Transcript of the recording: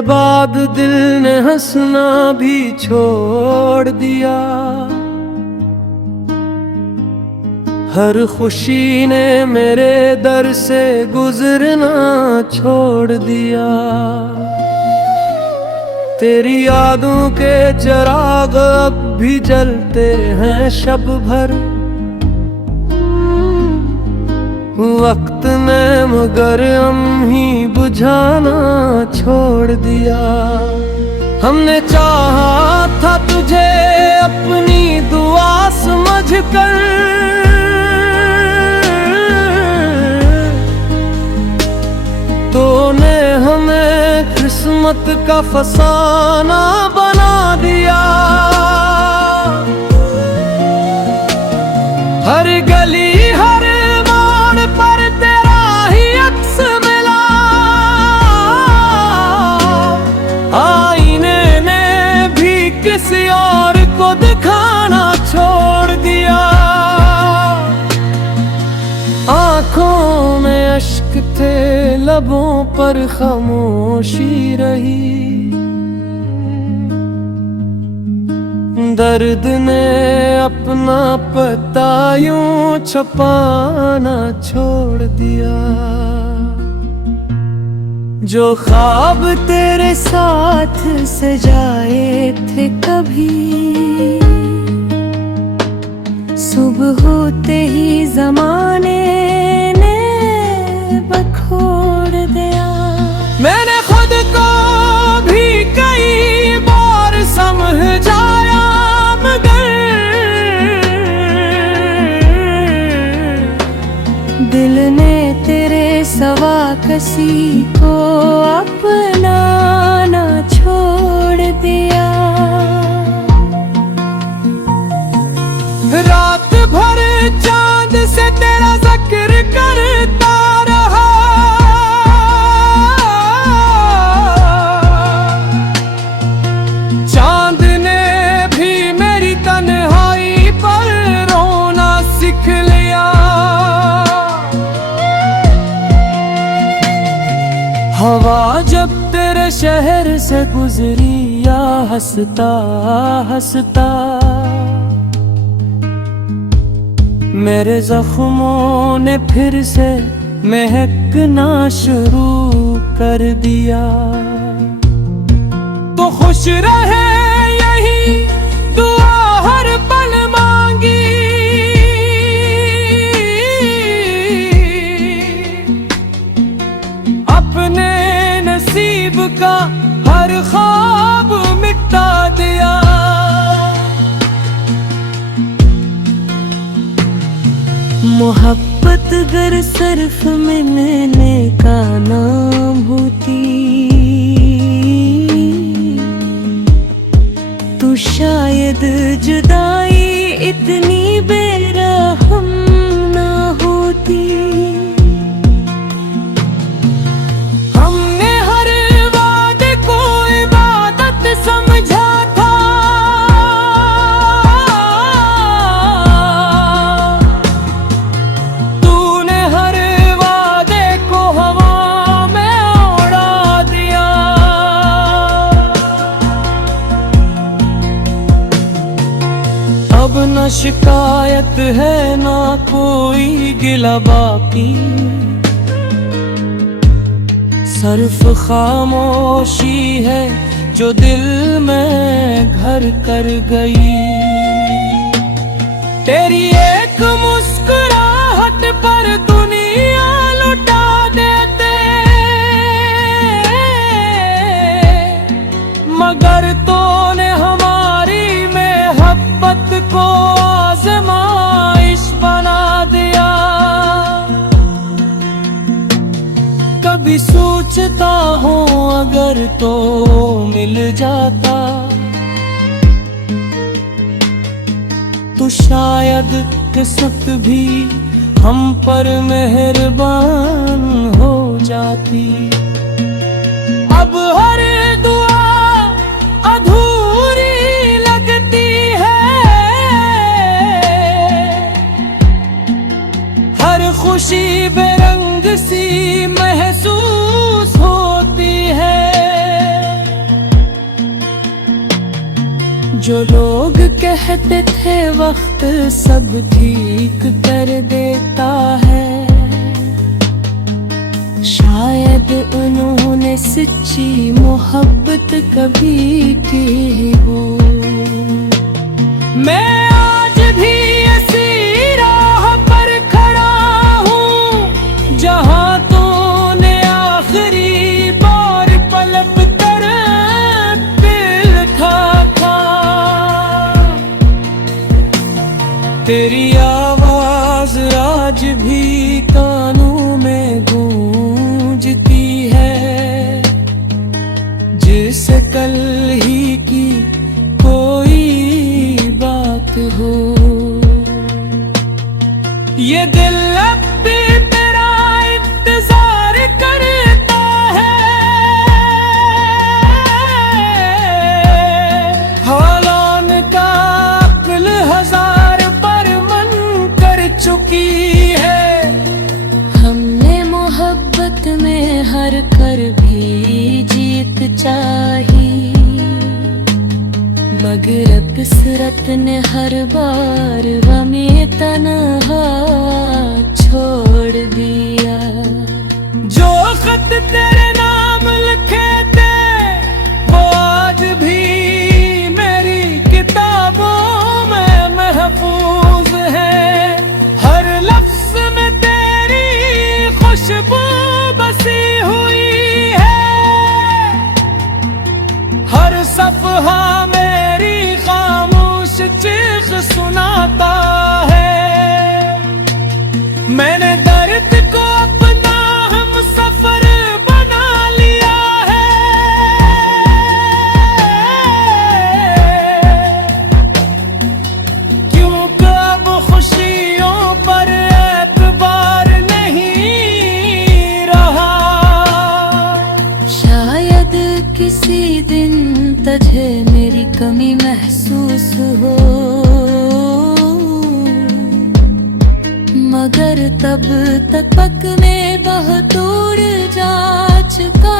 तेरे बाद दिल ने हंसना भी छोड़ दिया। हर खुशी ने मेरे दर से गुजरना छोड़ दिया। तेरी यादों के चिराग अब भी जलते हैं शब भर। वक्त ने मगर हम ही बुझाना छोड़ दिया। हमने चाहा था तुझे अपनी दुआ समझकर, तूने हमें किस्मत का फसाना बना दिया। हर गली हर मोड़ पर तेरा ही अक्स मिला। आईने ने भी किसी और को दिखाना छोड़ दिया। आँखों में अश्क थे, लबों पर खामोशी रही। दर्द ने अपना पता यूं छुपाना छोड़ दिया। जो ख्वाब तेरे साथ सजाए थे कभी, सुबह होते ही जमाने ने बखोड़ दिया। मैंने खुद को भी कई बार समझाया, मगर दिल ने तेरे सवा किसी को अपनाना छोड़ दिया। रात भर चांद से तेरा जिक्र करता रहा। चांद ने भी मेरी तन्हाई पर रोना सीख लिया। हवा जब तेरे शहर से गुजरी, या हंसता हंसता मेरे जख्मों ने फिर से महकना शुरू कर दिया। तो खुश रहे यही दुआ हर पल मांगी। अपने नसीब का हर ख्वाब मिटा दिया। मोहब्बत गर सिर्फ मिलने का नाम होती, तो शायद जुदाई इतनी बेरहम ना होती। हमने हर वादे को इबादत समझा था। तूने हर वादे को हवा में उड़ा दिया। अब न शिकायत है ना कोई गिला बाकी, सिर्फ खामोशी है जो दिल में घर कर गई। तेरी एक मुस्कुराहट पर दुनिया लुटा देते, मगर तूने हमारी मोहब्बत को आज़माइश बना दिया। कभी सोचता हूँ अगर तो मिल जाता, तो शायद किस्मत भी हम पर मेहरबान हो जाती। अब हर दुआ अधूरी लगती है, हर खुशी बेरंग सी महसूस होती है। जो लोग कहते थे वक्त सब ठीक कर देता है, शायद उन्होंने सच्ची मोहब्बत कभी की हो। मैं आज भी ऐसी राह पर खड़ा हूँ जहाँ तूने आखिरी बार पलक कर दिल था। तेरी आवाज आज भी कानों में गूंजती है, जैसे कल ही की कोई बात हो। ये दिल अब भी तेरा इंतजार करता है, हालान का अक्ल हजार पर मन कर चुकी है। हमने मोहब्बत में हार कर भी जीत चाही, मगर किस्मत ने हर बार हमें तन्हा छोड़ दिया। जो खत तेरे नाम लिखे थे वो आज भी मेरी किताबों में महफूज है। हर लफ्ज में तेरी खुशबू बसी हुई है, हर सफहा मेरी खामोश चीख सुनाता है। मैंने दर्द को अपना हम सफर बना लिया है, क्योंकि अब खुशियों पर एतबार नहीं रहा। शायद किसी दिन तुझे मेरी कमी महसूस हो, मगर तब तक पक में बहुत दूर जा चुका